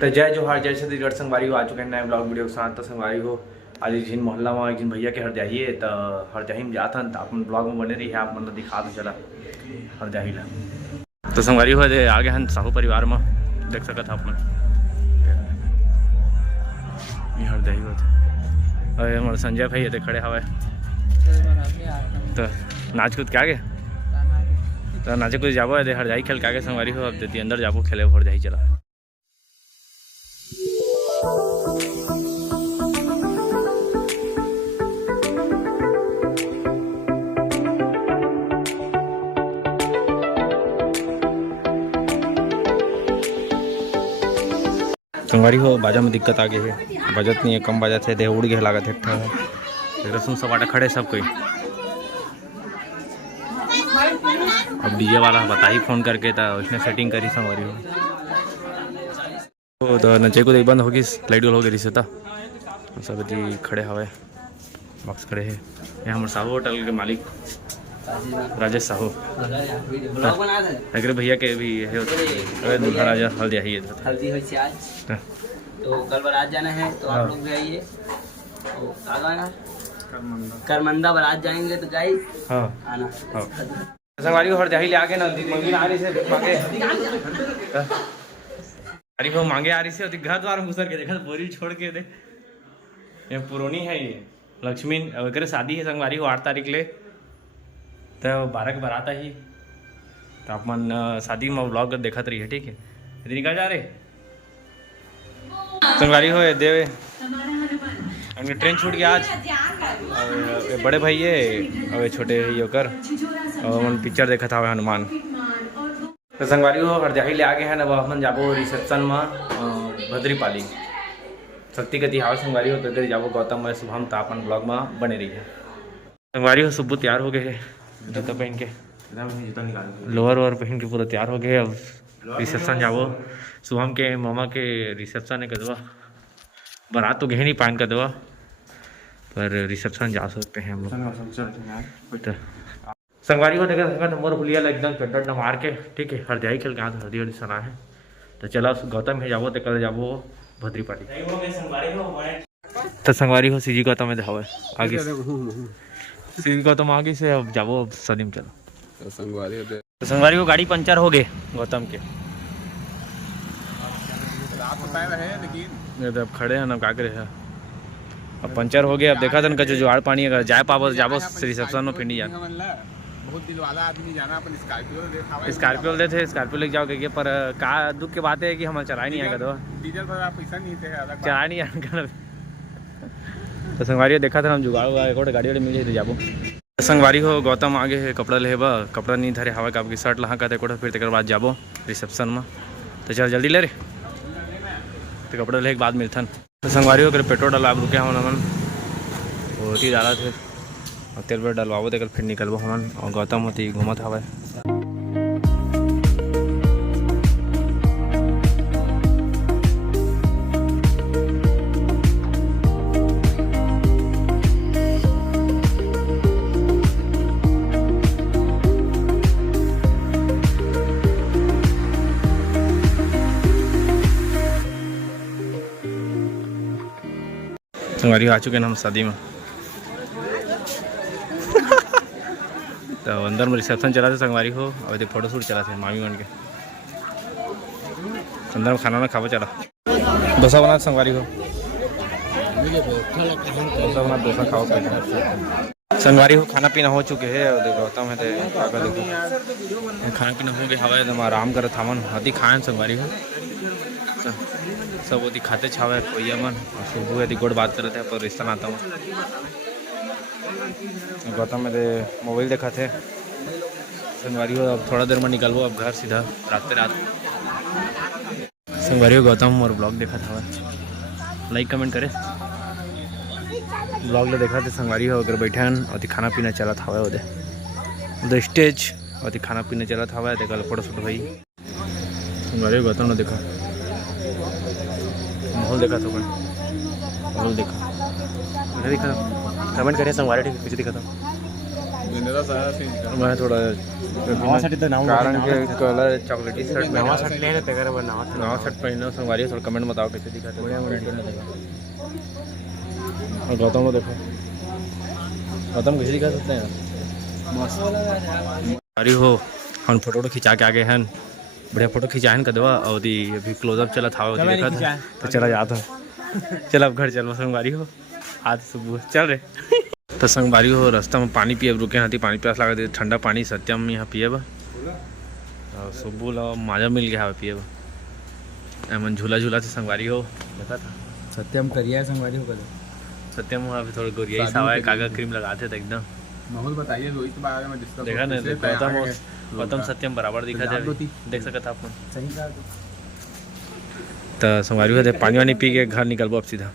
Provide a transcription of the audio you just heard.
तो जय जोहार जय छत्तीसगढ़ संगवारी हो आ चुके हैं नए ब्लॉग वीडियो के साथ। तो संगवारी हो आज जिन मोहल्ला में जिन भैया के हरजाही है तो हरजाही में जाता तो अपन ब्लॉग में बने रही है। आप मतलब दिखा दो चला हरजाही ला। तो संगवारी हो आगे हैं साहू परिवार में देख सकत अपन हरजाही हो हमारे संजय भाई ये खड़े हवे तो नाच कूद के आगे तो नाचे कुछ जाबो हरजाही खेल के आगे संगवारी हो। अब देती अंदर जाबो खेले हरजाही चला। संगवारी हो बाजा में दिक्कत आ गई है, बजट नहीं है, कम बजट है, देह उड़ गया लागत है। रसुन सबाटा खड़े सब कोई। अब डीजे वाला बता ही फोन करके था उसने सेटिंग करी संगवारी हो तो नचे को बंद होगी लाइट गोल हो गई रिश्ता सब खड़े हवे बॉक्स खड़े है। यहाँ हमारे साहू होटल के मालिक राजेश साहू अगर भैया के भी है दूल्हा राजा हल्दी आई है हल्दी हुई आज तो कल बारात जाना है तो आप लोग भी आइए। तो करमंदा बारात जाएंगे तो गाइस हाँ आना। संगवारी को हरजाही ले आके ना मम्मी आ रही से मांगे अरे वो मांगे आ रही से घर द्वार घुसर के देखा बोरी छोड़ के दे। ये पुरानी है ये लक्ष्मी अगर शादी है संगवारी हो 8 तारीख ले तो 12 के बारात ही तो अपन शादी में ब्लॉग देखत रही है। ठीक है इधर निकल जा रहे संगवारी हो देवे उनकी ट्रेन छूट गया आज और बड़े भाई है और छोटे ही होकर और पिक्चर देखा था हनुमान। तो संगवारी हो हरजाही ले आगे है ना अपन जाबो रिसेप्शन में भद्रीपाली शक्ति गति हाव संगवारी हो तो जाबो गौतम में शुभम तो अपन ब्लॉग में बने रही है। संगवारी हो सुबह तैयार हो गए है जूता पहन के लोअर वोअर पहन के पूरा तैयार हो गए। अब रिसेप्शन जाबो शुभम के मामा के रिसेप्शन है कदवा बारात तो गए नहीं पान कदवा पर रिसेप्शन जा सकते हैं हम लोग। संगवारी को देखा संगत नंबर भूलिया एकदम चड्डा मार के ठीक है हरजाही खेल के हाथ हल्दी हल्दी सना है तो चला गौतम है जाबो तो कल जाबो भद्रीपाली। तो संगवारी हो सीजी गौतम में हवे आगे सीजी गौतम आगे से अब जाबो सलीम चलो। तो संगवारी को गाड़ी पंचर हो गए गौतम के तो अब खड़े हैं ना का करे है अब पंचर हो गया। अब देखा था ना जो जुआड़ पानी अगर जाए पाबो जाबो रिसेप्शन में फिर जाए बहुत दिल वाला आदमी जाना अपन स्कॉर्पियो लेते स्कॉर्पियो लेके जाओगे पर का दुख की बात है कि हम चला नहीं आएगा तो डीजल पर पैसा नहीं थे चला नहीं आएगा। तो संगवारी देखा था हम जुगाड़ हुआ एक गाड़ी वाड़ी मिल जाए तो जाबो। संगवारी हो गौतम आगे है कपड़ा लेबा कपड़ा नहीं धरे हवा का आपकी शर्ट लहा का फिर तक बाद जाबो रिसेप्शन में तो चल जल्दी ले रे तो कपड़ा ले के बाद मिलथन। तो संगवारी हो पेट्रोल डलवा रुके हम बहुत ही डाला थे और तेल पर डलवाबो तो फिर निकलबो हमन और गौतम होती घूमत हवा। संगवारी आ चुके हैं हम शादी में तो अंदर में रिसेप्शन चला था संगवारी हो और फोटो शूट चला थे मामी बन के अंदर में खाना ना खावा चला डोसा बना संगवारी हो डोसा बना डोसा खाओ संगवारी हो खाना पीना हो चुके है और गौतम है देखो खाना पीना हो गया हवा एकदम आराम कर थामन हाथी खाए संगवारी हो सब वो दिखाते छावे कोई मन सुबह यदि गोड़ बात करते पर रिश्ता नाता हूँ गौतम में मोबाइल देखा थे संगवारी हो। अब थोड़ा देर में निकलबो अब घर सीधा रात संगवारी हो गौतम और ब्लॉग देखा था लाइक कमेंट करे ब्लॉग ले देखा थे संगवारी हो अगर बैठे और खाना पीना चला था उधर स्टेज और खाना पीना चला था देखा फोटो शूट भाई संगवारी हो गौतम ने देखा माहौल देखा था माहौल देखा कमेंट करे संगवारी ठीक पीछे दिखा था जनरल सारा सीन मैं थोडा नावासाठी तर नाव कारण के कलर चॉकलेटी शर्ट में नावासाठी नाही ना ते करे नावा नवा शर्ट पहने संगवारी थोड़ा कमेंट बताओ कैसे दिखा थे और गौतम को देखो गौतम कैसे दिखा सकते हैं अरे हो हम फोटो खिंचा के आगे हैं बढ़िया फोटो खिंचाए हैं कदवा और दी अभी क्लोजअप चला था देखा था तो चला जाता चल अब घर चल संगवारी हो आज सुबह चल रहे तो संगवारी हो रास्ता में पानी पिए रुके हाथी पानी प्यास लगा दे ठंडा पानी सत्यम यहाँ पिए बा और सुबह ला मजा मिल गया पिए एमन झूला झूला से संगवारी हो देखा था सत्यम करिया संगवारी हो कल सत्यम वहाँ पे थोड़ा गोरिया ही सावा है कागज क्रीम लगाते थे एकदम माहौल बताइए रोहित के बारे में जिसका देखा ना गौतम सत्यम बराबर दिखा था देख सकता था अपन सही कहा तो संगवारी हो पानी वानी पी के घर निकलबो अब सीधा